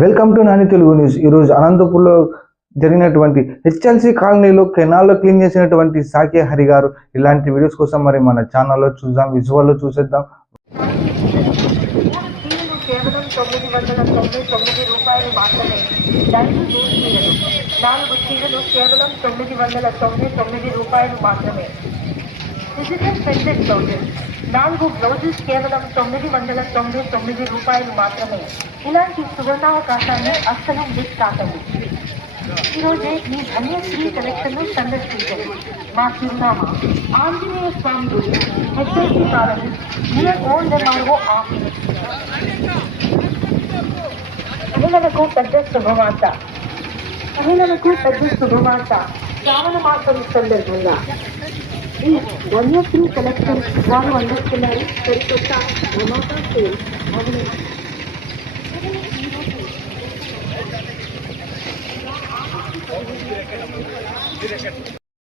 Welcome to Nani Telugu news. ఈరోజు అనంతపూర్లో జరిగినటువంటి హెచ్ఎల్సి కాలనీలో కెనాల్లో క్లీన్ చేసినటువంటి సాకే హరి గారు. ఇలాంటి వీడియోస్ కోసం మరి మన ఛానల్లో చూద్దాం, విజువల్లో చూసేద్దాం. కేవలం 999 రూపాయలు మాత్రమే. డైలీ యూజ్ చీరలు 4 చీరలు కేవలం 999 రూపాయలు మాత్రమే. డిజిటల్ ప్రింటెడ్ బ్లౌజెస్ 4 బ్లౌజెస్ కేవలం 999 రూపాయలు మాత్రమే. ఇలాంటి సువర్ణావకాశాన్ని అస్సలు మిస్ కాకండి. ఈరోజే మీ ధన్యశ్రీ కలెక్షన్ ను సందర్శించండి. మా చిరునామా ఆంజనేయ స్వామి గుడి, HLC colony, near old MRO office. మహిళలకు పెద్ద శుభవార్త. శ్రావణ మాసం సందర్భంగా ఈ ధన్యశ్రీ కలెక్షన్ వారు అందిస్తున్నారు సరికొత్త టమాటా సేల్.